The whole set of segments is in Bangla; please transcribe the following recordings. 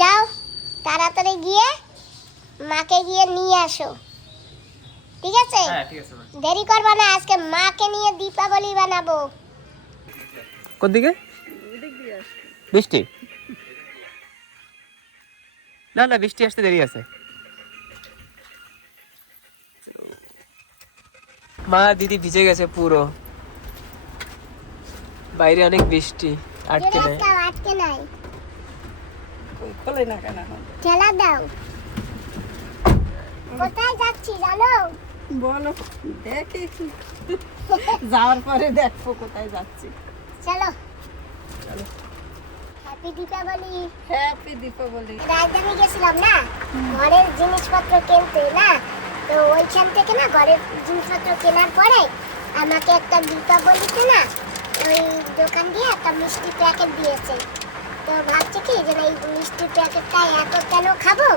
যাও তাড়াতাড়ি গিয়ে মাকে গিয়ে নিয়ে আসো, ঠিক আছে? হ্যাঁ ঠিক আছে। দেরি করবা না, আজকে মাকে নিয়ে দীপাবলি বানাবো। কোন দিকে? বৃষ্টি? না না, বৃষ্টি আসতে দেরি আছে। মা দিদি ভিজে গেছে পুরো, বাইরে অনেক বৃষ্টি, আটকে নাই। আটকে নাই, খোলে না কেন? ঠেলা দাও। কোথায় যাচ্ছি জানো? বলো, দেখি যাওয়ার পরে দেখবো কোথায় যাচ্ছি। চলো হ্যাপি দীপাবলি। হ্যাপি দীপাবলি। রাজধানী গেছিলাম না ঘরের জিনিসপত্র কিনতে, না তো ওইখান থেকে না ঘরের জিনিসপত্র কেনার পরে আমাকে একটা দীপাবলিতে না ওই দোকান দিয়ে একটা মিষ্টি প্যাকেট দিয়েছে। তো ভাবছি কি যে এই মিষ্টি প্যাকেটটা এত কেন খাবো,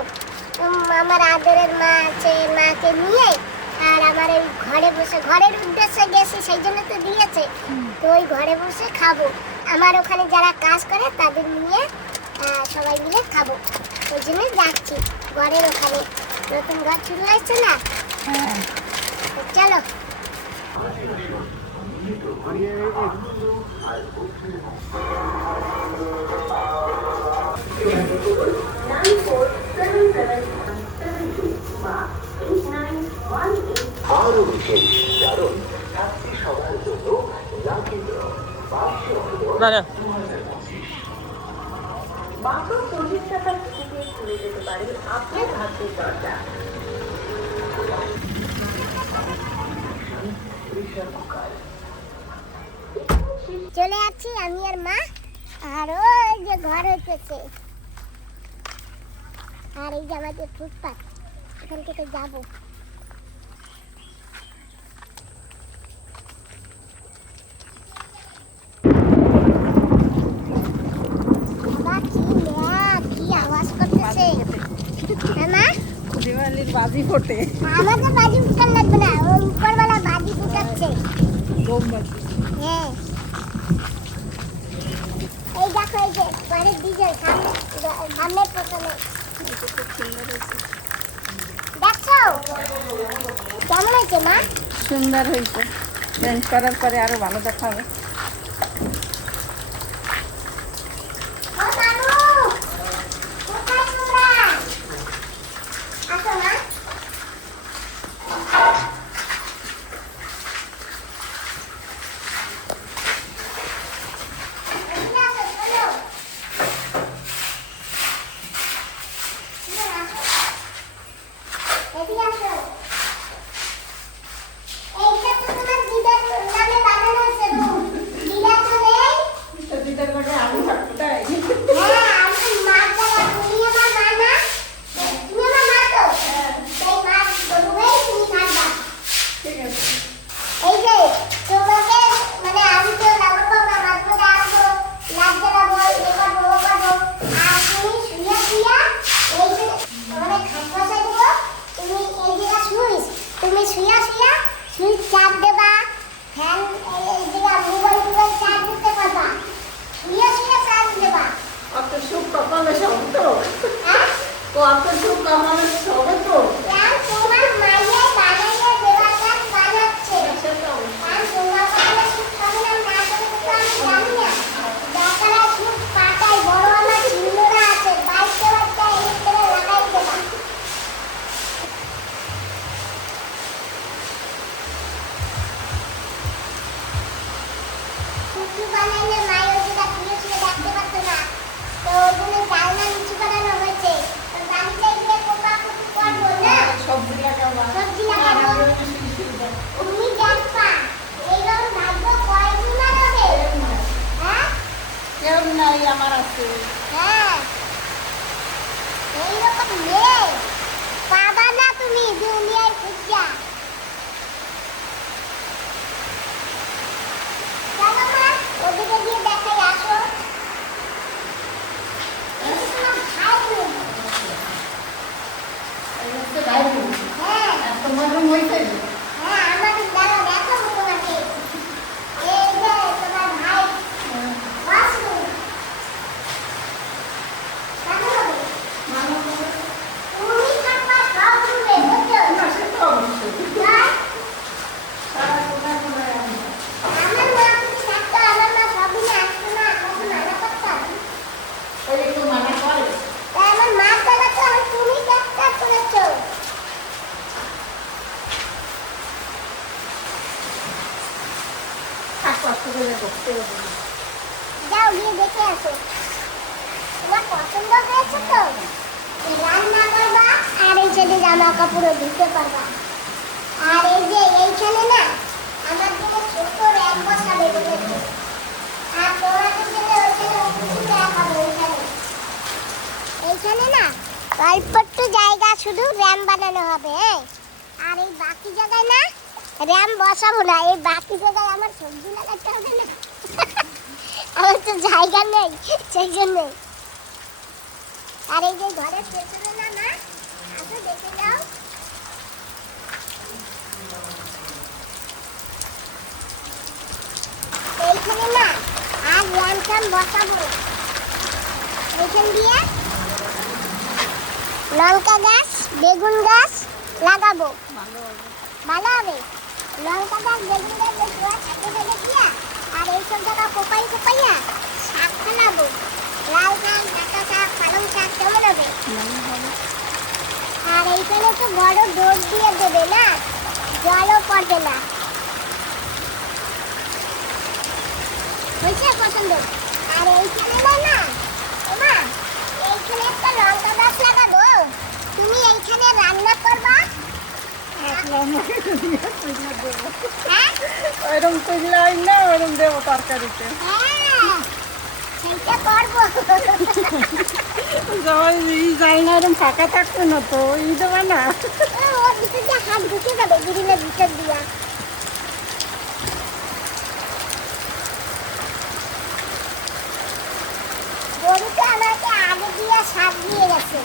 তো আমার আদরের মা আছে, মাকে নিয়ে আর আমার এই ঘরে বসে, ঘরের উদ্দেশ্যে গেছি সেই জন্য তো দিয়েছে, তো ওই ঘরে বসে খাবো। আমার ওখানে যারা কাজ করে তাদের নিয়ে সবাই মিলে খাবো, ওই জন্য যাচ্ছি ঘরের ওখানে। নতুন ঘর শুরু হয়েছে না, তো চলো। আরো বিশেষ কারণ থাকছে সবার জন্য লাকি ড্র। না না, মাত্র 40 টাকার টিকিটে খুলে যেতে পারে আপনার ভাগ্যের দরজা। চলে যাচ্ছি আমি আর মা, আর ওই যে ঘর হইতেছে, আর এই যে আমাদের ফুটপাত, এখান থেকে যাবো। কি আওয়াজ করতেছে মা? দিওয়ালির বাজি ফোটে। আমাদের বাজি ফুটান লাগবে না, ওই উপরওয়ালা বাজি ফুটাচ্ছে। বোমবাজি। হ্যাঁ, এই দেখো এই যে পরের ডিজাইন সামনে প্রথমে দেখছো কেমন হয়েছে মা? সুন্দর হয়েছে, চেঞ্জ করার পরে আরো ভালো দেখাবে। ও মামু, কোথায় তোমরা? আসো মা। এদিকে আসো, চলো। এদিকে আসো। এইটা তো তোমার দিদার নামে বানানো হয়েছে রুম। দিদা তো নেই। দিদার ঘরে আলু থাকতো তাই। হ্যাঁ, আমি মার জায়গা, তুমি আমার মা না? তুমি আমার মা তো? সেই মার রুমেই তুমি থাকবা। ঠিক আছে। এই যে তোমাকে মানে আমি তো লাগাবো না, মাঝে মাঝে আসবো, লাইট জ্বালাবো, এ করবো, ও করবো, আর তুমি শুয়ে শুয়ে এই যে মানে খাট বসাই দেবো, তুমি এই জায়গা সুইচ, তুমি শুয়ে শুয়ে সুইচ চাপ দেবা, ফ্যান এই জায়গা মোবাইল চার্জ দিতে পারবা, শুয়ে শুয়ে চার্জ দেবা। অত সুখ কপালে সব তো, হ্যাঁ, অত সুখ কপালে সব তো। আর তোমার মাইয়ে বানাইয়ে দেবার কাজ বানাচ্ছে। আর তোমার বাবা সুখ পাবে না, না করে তো আমি জানি না। যারা সুখ পাতায় বড় আমার চিহ্নরা আছে, বাইকে বাচ্চা এই করে লাগাই দেবা। কুচু বানাইলে মায়ের ওইটা শুয়ে শুয়ে দেখতে পারতো না, তো ওই জন্য জানলা নিচু বানানো হয়েছে। তো জানলা গিয়ে কোপা কুচু করবো না, সবজি লাগাবা। সবজি লাগাবো। তুমি দেখবা এইরকম ভাগ্য কয়দিন আর হবে? হ্যাঁ কেউ নাই, আমার আছে। হ্যাঁ, এইরকম মেয়ে পাবা না তুমি দুনিয়ায় খুঁজা। চলো মা, ওদিকে গিয়ে দেখাই আসো। এই তো তোমার ভাই বোন। হ্যাঁ তোমার রুম হইতে হ্যাঁ, আমাদের দেখো দেখো তোমাকে, এই যে তোমার ভাই বাসু কেমন হবে? যাও গিয়ে দেখে আসো। তোমার পছন্দ হয়েছে তো? রান্না করবা আর এই সাথে জামা কাপড়ও ধুতে পারবা। আর এই যে এইখানে না আমার জন্য ছোট র্যাক বসাবে বলেছে। আর তোমাদের জন্য ওইখানে কিছু দেখাবো। এইখানে না অল্প একটু জায়গা শুধু র্যাম বানানো হবে। আর এই বাকি জায়গায় না র্যাম বসাবো না। এই বাকি জায়গায় আমার সবজি লাগাতে হবে না। আমার তো জায়গা নেই সেই জন্য। আর এই যে ঘরের পেছনে না না আসো দেখে যাও। এইখানে না আর র্যাম বসাবো। এইখান দিয়ে লঙ্কা গাছ বেগুন গাছ লাগাবো। ভালো হবে। লঙ্কা গাছ বেগুন গাছ সাথে দিয়া আর এইসব জায়গা কোপাইয়া শাক ফেলাবো। লাল শাক ডাঁটা শাক পালং শাক কেমন হবে? আর এইখানে তো বড় ডোর দিয়ে দেবে না, জলও পড়বে না। হয়েছে পছন্দ? আর এইখানে না মা এইখানে একটা লঙ্কা গাছ লাগাবো। তুমি এইখানে রান্না করবা। হ্যাঁ ওইরকম তুললাই না, ওইরকম দেবো তরকারিতে। হ্যাঁ সেইটা করবো। সবাই যাই না, এরকম ফাঁকা থাকতো না তো, ই দেবে না। ওর ভিতর দিয়ে হাত ঢুকে যাবে গ্রিলের ভিতর দিয়া। গরুটা আমাকে আগে দিয়ে সার দিয়ে গেছে।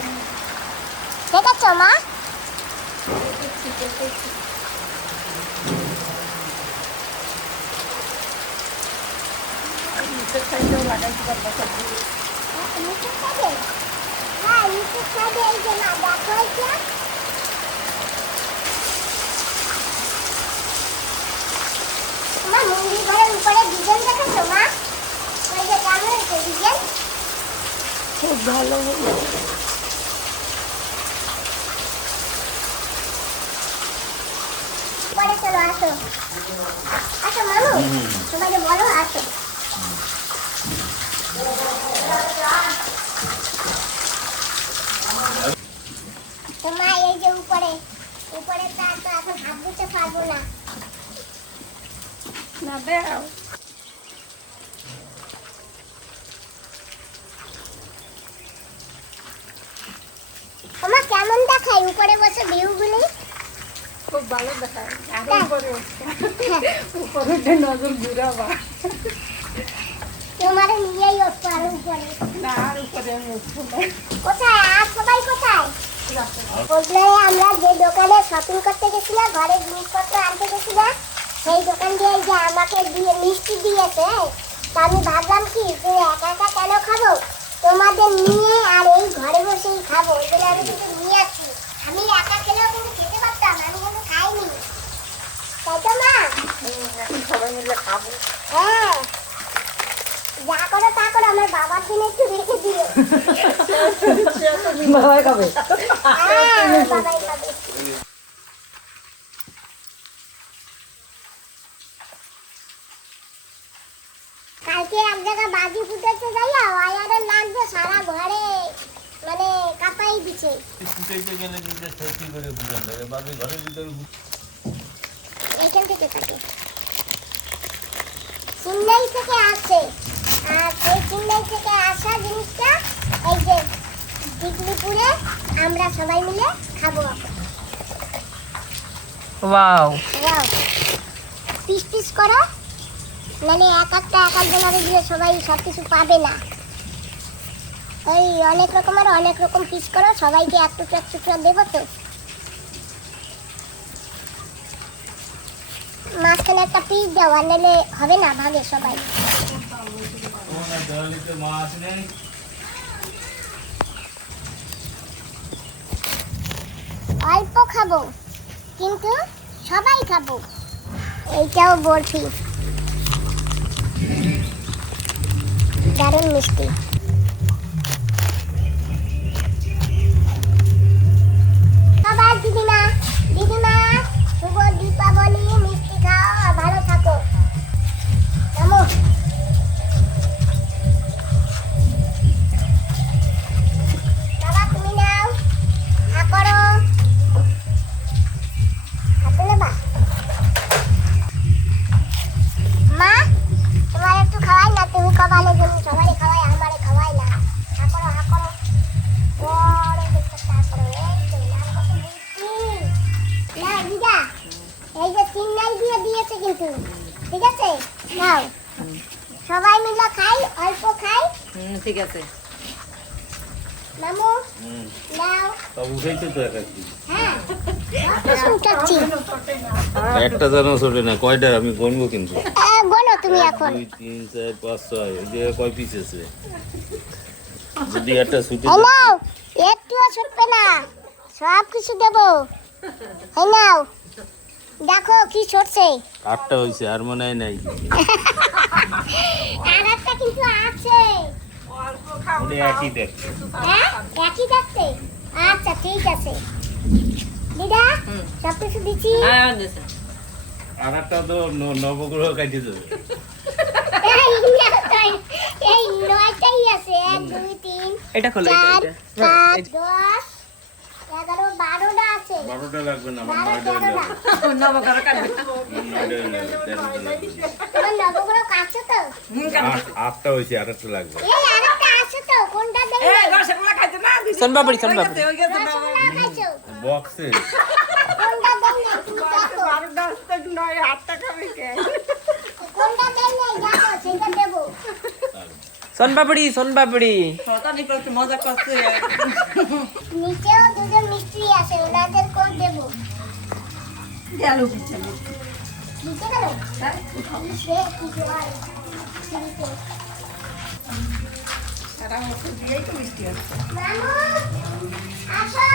ঠিক আছে মা? নিচের সাইডেও লাগাইতে পারবো সবজি। নিচের সাইডে? হ্যাঁ নিচের সাইডে এই যে না দেখো এইটা। তোমার মুরগি ঘরের উপরে ডিজাইন দেখেছো মা? ওই যে কেমন হয়েছে ডিজাইন? খুব ভালো হলো। পরে চলো আসো। আসো মামু সবাইকে বলো আসো। তোমার এই যে উপরে তার তো এখন হাত দিতে পারবো না। না দেও। তোমার কেমন দেখায় উপরে বসে ভিউ গুলি? খুব ভালো দেখায়। আর উপরে উপরে উঠে নজর ঘুরাবা। তোমার নিয়েই উঠবো আর উপরে। না আর উপরে আমি উঠবো না। কোথায় আর সবাই কোথায়? বললে আমরা যে দোকানে শপিং করতে গেছিলাম, ঘরের জিনিসপত্র আনতে গেছিলাম, সেই দোকান দিয়ে এই যে আমাকে দিয়ে মিষ্টি দিয়েছে। তা আমি ভাবলাম কি যে একা একা কেন খাবো, তোমাদের নিয়ে আর এই ঘরে বসেই খাবো। ওই জন্য আমি কিন্তু নিয়ে আসছি। আমি একা খেলেও কিন্তু খেতে পারতাম, আমি কিন্তু খাইনি। তাই তো মা? এখন সবাই মিলে খাবো। হ্যাঁ যা করো তা করো, আমার বাবার জন্য একটু রেখে দিও। বাবাই খাবে। হ্যাঁ বাবাই খাবে। কালকে এক জায়গা বাজি ফুটাতে যাইয়া ওয়ারে লাগবে সারা ঘরে, মানে কাঁপাই দিছে। ফুটাইতে গেলে নিজে সেফটি করে বুঝান লাগে, বাকি ঘরের ভিতরে এইখান থেকে থাকে চেন্নাই থেকে আসে। আর সেই চেন্নাই থেকে আসা জিনিসটা এই যে দিগলিপুরে আমরা সবাই মিলে খাবো। ওয়াও পিস পিস করো, মানে এক একজনের দিয়ে সবাই সব কিছু পাবে না। ওই অনেক রকম পিস করো, সবাইকে এক টুকরা দেবো তো। মাঝখানে একটা পিস দেওয়া, নাহলে হবে না ভাগে সবাই। মাছ নেই। অল্প খাবো কিন্তু সবাই খাবো। এইটাও বরফি, দারুণ মিষ্টি। সবার দিদিমা শুভ দীপাবলি, মিষ্টি খাও, ভালো থাকো। কপালের জন্য সবাই খাওয়াই, আমারে খাওয়াই না। হা করো, হা করো। বড় দেখতে তা করো। এই তো নাম কত বুঝছি। না দিদা, এই যে সিগন্যাল দিয়ে দিয়েছে কিন্তু, ঠিক আছে? নাও সবাই মিলে খাই, অল্প খাই। ঠিক আছে। মামু নাও। সব উঠেছে তো একাকি। হ্যাঁ শুনছি। একটা জানো ছোটে না, কয়টা আমি গণবো কিন্তু। বলো তুমি এখন। 2 3 4 5 6 এই যে কয় পিস আছে? যদি একটা ছুটে এই নাও, একটুও ছুটবে না, সব কিছু দেবো। এই নাও, দেখো কি ছড়ছে। 8টা হইছে, আর মনে হয় নাই। আর একটা কিন্তু আছে। ওটা একই দেখতে। হ্যাঁ একই দেখতে। আচ্ছা ঠিক আছে দিদা, সব কিছু দিচ্ছি। আর একটা তো নবগ্রহ কাটি দেবে। এই নাও তাই, এই 9টাই আছে। 1 2 3 এটা খোলো, 4 এটা 5 10 11 12টা আছে। 12টা লাগবে না, আমার 12 9টাই 13টা। লাগবে। নবগ্রহ কাটবে। 9টাই লাগবে, 13টা লাগবে। তোমার নবগ্রহ কাছে তো? 8টা হইছে, আর একটা লাগবে। এই আরেকটা আছে তো, কোনটা দেই? রসগোল্লা খাইতে না দিদি? সোনপাপড়ি, সোনপাপড়ি। ওই গেছে না। রসগোল্লা খাইছো? বক্সে কোনটা দেই না তুমি দেখো। 12টা আসতে 9 8টা খাবে কে? কোনটা দেই না দেখো, সেটা দেবো। সোনপাপড়ি, সোনপাপড়ি। শতানি করতে মজা করছে। নিচেও দুজন মিস্ত্রি আছে, ওনাদেরকেও দেবো। গেল পিছনে। নিচে গেল? সে কিছু হয় সিঁড়িতে। সারা বছর দিয়েই তো মিষ্টি আছে। মামু আসো।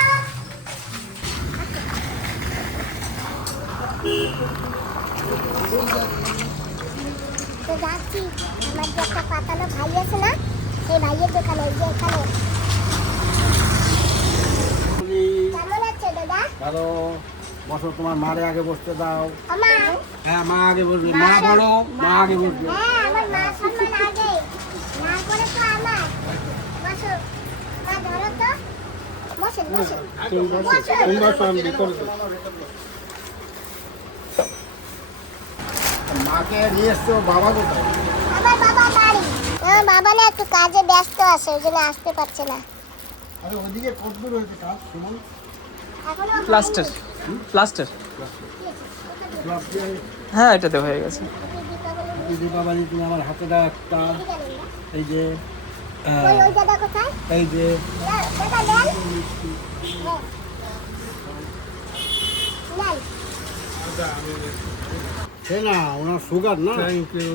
তো যাচ্ছি, আমার যে একটা পাতানো ভাই আছে না, সেই ভাইয়ের দোকানে, এই যে এখানে। কেমন আছে দাদা? ভালো। বসো, তোমার মারে আগে বসতে দাও। আমার হ্যাঁ, মা আগে বসবে। মা বলো, মা আগে বসবে। হ্যাঁ, আমার মা সম্মান আগে, না করে তো আমার। বসো, মা ধরো তো। বসেন, বসেন। তুমি বসো, আমি ভিতরে যাই। মাকে নিয়ে এসছো, বাবা কোথায়? আমার বাবা বাড়ি। আমার বাবা না একটু কাজে ব্যস্ত আছে, ওই জন্য আসতে পারছে না। আরে ওইদিকে কত দূর হয়েছে কাজ? সুমন এখনো প্লাস্টার, প্লাস্টার। ব্লক দিয়ে হ্যাঁ, এটাতে হয়ে গেছে। দীপাবলি তুমি আমার হাতে দাও একটা। এই যে ওই দাদা কোথায়? এই যে দাদা দেন। নেন। সে না, ওনার সুগার না। Thank you.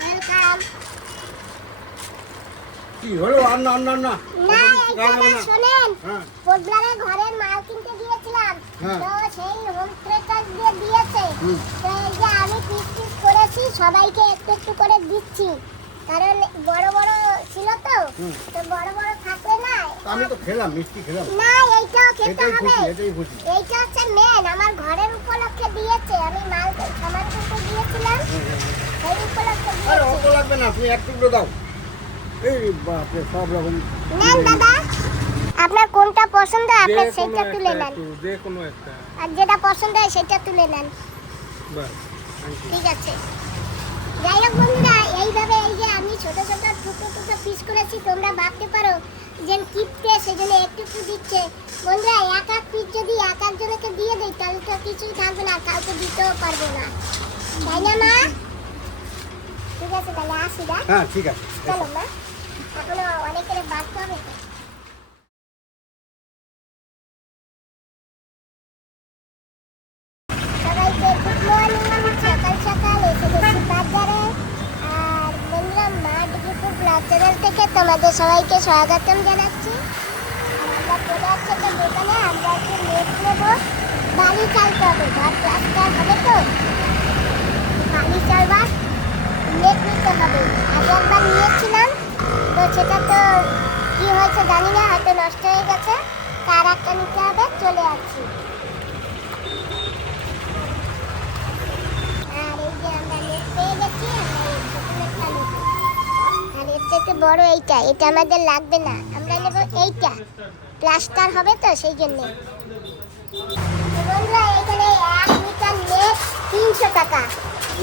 ওয়েলকাম। কি হলো? আর না, আর না, আর না। না, এই দাদা শোনেন, হ্যাঁ, পোটলারের ঘরের মাল কিনতে গিয়েছিলাম, হ্যাঁ। তো সেই হোম থিয়েটার দিয়ে দিয়েছে। হুম। তো এই যে আমি পিস পিস করেছি, সবাইকে একটু একটু করে দিচ্ছি, কারণ বড় বড় ছিল তো, হুম। তো বড় বড় থাকলে না। আমি তো খেলাম, মিষ্টি খেলাম। না, এইটাও খেতে এটাই হবে। খুশি, এটাই খুশি। এইটা হচ্ছে মেন, আমার ঘরের উপলক্ষে দিয়েছে, আমি মাল সামান কিনতে গিয়েছিলাম, সেই উপলক্ষে আরে দিয়েছে। অত লাগবে না, তুমি এক টুকরো দাও। এই বাপরে, সব রকম। নেন দাদা, আপনার কোনটা পছন্দ আপনি যে কোনো সেটা তুলে একটা নেন, একটু, যে কোনো একটা। আর যেটা পছন্দ হয় সেটা তুলে নেন। বাস, thank you. ঠিক আছে। যাই হোক বন্ধুরা, এইভাবে এই যে আমি ছোট ছোট টুকরো টুকরো পিস করেছি, তোমরা ভাবতে পারো যে কিপটে, সেজন্য একটু দিচ্ছে। বন্ধুরা, এক এক পিস যদি এক একজনকে দিয়ে দেয়, তাহলে তো কিছুই থাকবে না, কাউকে দিতেও পারবো না, তাই না মা? ঠিক আছে, তাহলে আসি না। হ্যাঁ, ঠিক আছে। চলো মা, এখনো অনেকের বাড়তে হবে তো। সবাইকে গুড মর্নিং। সকাল সকাল এসে গেছি বাজারে। আর বন্ধুরা, মা ডিগ্রিপুর ব্লগ চ্যানেল থেকে তোমাদের সবাইকে স্বাগতম জানাচ্ছি। আর আমরা চলে আসছি একটা দোকানে, আমরা একটু নেট নেবো, বালি চালতে হবে, ঘর প্লাস্টার হবে তো, বালি চালবার নেট নিতে হবে। আগে একবার নিয়েছিলাম, তো সেটা তো কি হয়েছে জানি না, হয়তো নষ্ট হয়ে গেছে, তার একটা নিতে হবে। চলে আসছি। আর এই যে আমরা নেট পেয়ে গেছি, আমরা এই ছোট নেটটা নেব। আর এর থেকে বড় এইটা, এটা আমাদের লাগবে না, আমরা নেব এইটা, প্লাস্টার হবে তো সেই জন্যে। তো বন্ধুরা, এখানে 1 মিটার নেট 300 টাকা,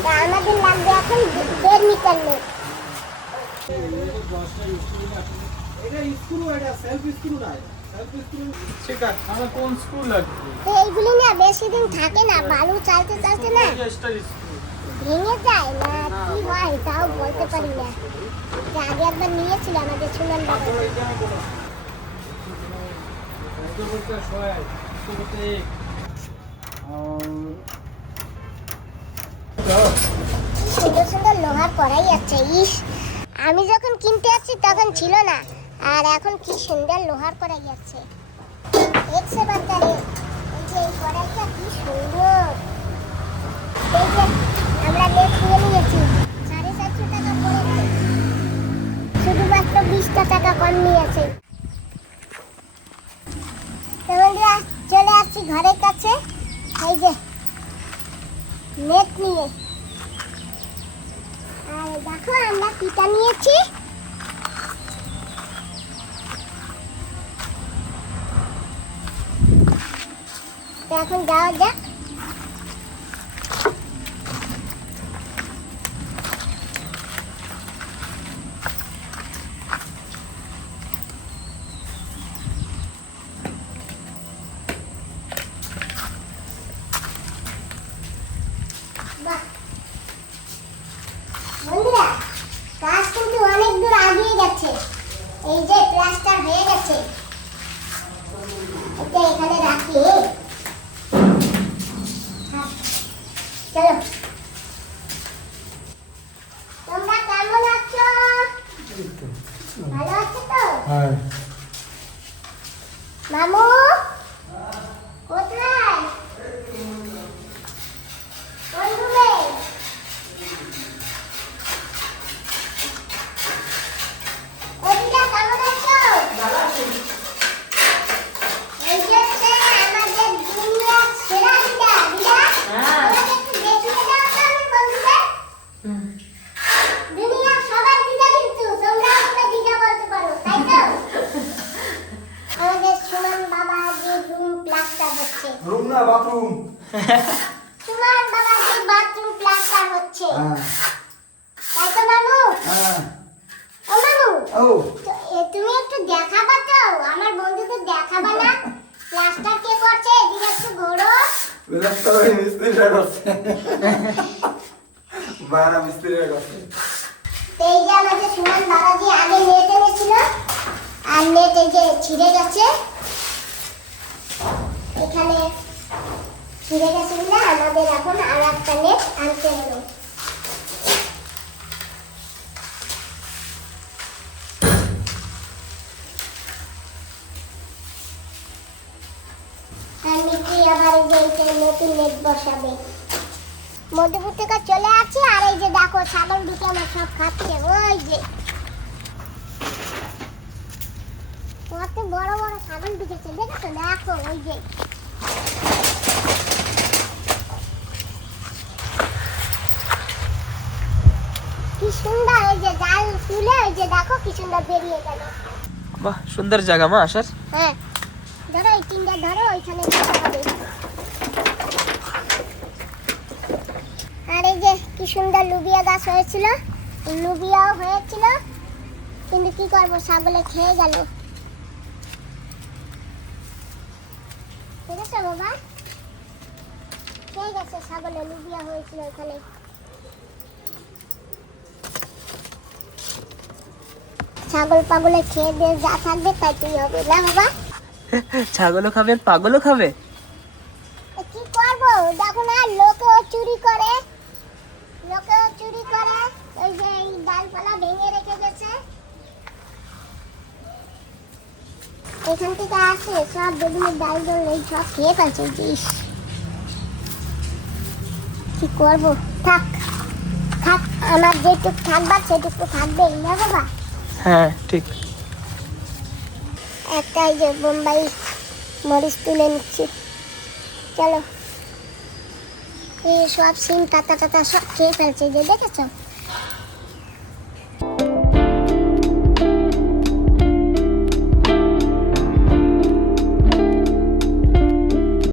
তা আমাদের লাগবে এখন 1.5 মিটার নেট। এটা স্ক্রু, এটা সেলফ স্ক্রু না, সেলফ স্ক্রু। ঠিক আছে, আমার কোন স্ক্রু লাগবে? তো এইগুলি না বেশি দিন থাকে না, বালু চালতে চালতে না এক্সট্রা স্ক্রু। ভেঙে যায় না কি হয় তাও বলতে পারি না। যে আগে একবার নিয়েছিল আমাদের সুমন বাবা। এটা আমি বলো। এটা বলতে হয়, এটা বলতে সুন্দর সুন্দর লোহার কড়াই আছে। ইস, আমি যখন কিনতে আসছি তখন ছিল না, আর এখন কি সুন্দর লোহার কড়াই আছে। দেখছে বাচ্চারে, এই যে এই কড়াইটা কি সুন্দর। এই যে আমরা লেট নিয়ে নিয়েছি, 450 টাকা পড়েছে, শুধুমাত্র 20 টাকা কম নিয়েছে। তো বন্ধুরা চলে আসছি ঘরের কাছে, এই যে নেট নিয়ে। আর দেখো আমরা পিঠা নিয়েছি। তো এখন যাওয়া যাক। বাহ বন্ধুরা, কাজ কিন্তু অনেক দূর আগিয়ে গেছে। এই যে প্লাস্টার হয়ে গেছে, এটা এখানে রাখি। হ্যাঁ, চলো। তোমরা কেমন আছো? ভালো আছো তো? হ্যাঁ। মামু কোথায়? কোন রুমে? ওদিকে কেমন আছো? এই যে হচ্ছে আমাদের দুনিয়ার সেরা দিদা। দিদা, আমাকে একটু দেখিয়ে দাও তো আমার বন্ধুদের। দুনিয়ার সবার দিদা কিন্তু, তোমরা আমাকে দিদা বলতে পারো, তাই তো? আমাদের সুমন বাবা যে রুম প্লাস্টার হচ্ছে। রুম না, বাথরুম। সুমন বাবা যে বাথরুম প্লাস্টার হচ্ছে, হ্যাঁ তাই তো মামু? হ্যাঁ। ও মামু, ও তো তুমি একটু দেখাবা তো, আমার বন্ধুদের দেখাবা না প্লাস্টার কে করছে? এদিকে একটু ঘোরো। রাস্তা ওই মিস্ত্রিরা করছে, বারা মিস্ত্রিরা করছে। তো এই যে আমাদের সুমন বাবাজি আগে নেট এনেছিল, আর নেট এই যে ছিঁড়ে গেছে। এখানে ছিঁড়ে গেছে বলে আমাদের এখন আর একটা নেট আনতে হলো। আর নিচে আবার এই যে এইটা নতুন নেট বসাবে। মধ্যপুর থেকে চলে আসছি, আর এই যে দেখো ছাগল দুটো আমার সব খাচ্ছে। ওই যে কত বড় বড় ছাগল ঢুকেছে, দেখেছো? দেখো ওই যে কি সুন্দর, এই যে জাল তুলে ওই যে দেখো কি সুন্দর বেরিয়ে গেল। বাহ, সুন্দর জায়গা মা আসার। হ্যাঁ, ধরো এই তিনটা ধরো, ওইখানে যেতে হবে। আর এই যে কি সুন্দর লুবিয়া গাছ হয়েছিল, লুবিয়াও হয়েছিল, কিন্তু কি করবো ছাগলে খেয়ে গেল। ঠিক আছে বাবা, খেয়ে গেছে ছাগলে, লুবিয়া হয়েছিল ওখানে। ছাগল পাগলে খেয়ে দিয়ে যা থাকবে তাই তুই হবে না বাবা। ছাগলও খাবে আর পাগলও খাবে। এ কি করবো দেখো না, লোকেও চুরি করে, লোকেও চুরি করে। ওই যে এই ডালপালা ভেঙে রেখে গেছে, এখান থেকে আসে সব বেগুনের ডাল ডল এই সব খেয়ে ফেলছে। ইস, কি করবো, থাক থাক, আমার যেটুক থাকবার সেটুকু থাকবেই না বাবা। হ্যাঁ ঠিক। একটা এই যে বোম্বাই মরিচ তুলে নিচ্ছি, চলো। এই সব সিম টাতা টাতা সব খেয়ে ফেলছে, যে দেখেছো?